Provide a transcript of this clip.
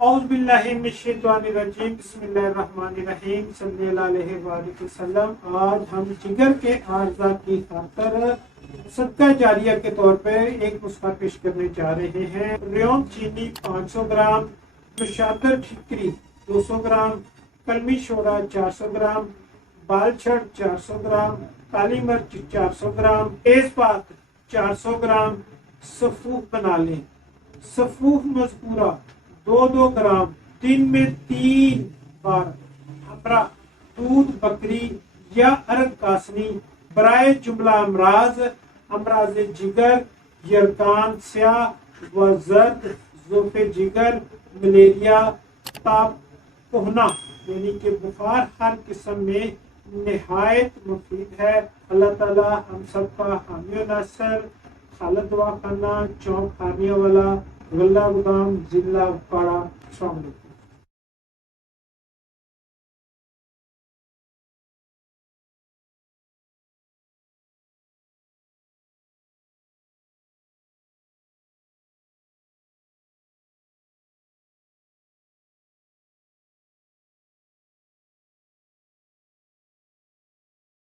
اعوذ باللہ من الشیطان الرجیم بسم اللہ الرحمن الرحیم صلی اللہ علیہ وآلہ وسلم۔ آج ہم جگر کے عارضہ کی خاطر صدقہ جاریہ کے طور پر ایک نسخہ پیش کرنے جا رہے ہیں۔ ریون چینی 500 گرام، مشادر ٹھکری 200 گرام، کلمی شورا 400 گرام، بال چھڑ 400 گرام، کالی مرچ 400 گرام، تیز پات 400 گرام۔ صفوف بنا لیں۔ صفوف مذکورہ 2 گرام، دن میں 3 بار ہمراہ دودھ بکری یا ارگ کاسنی برائے جملہ امراض جگر، یرکان سیاہ و زرد، ذوف جگر، ملیریا، تاپ کہنا یعنی کہ بخار ہر قسم میں نہایت مفید ہے۔ اللہ تعالی ہم سب کا حامی و ناصر۔ خالد دعا خانہ، چوک خانیہ والا، غلہ گودام، ضلع اپاڑہ۔ السلام علیکم۔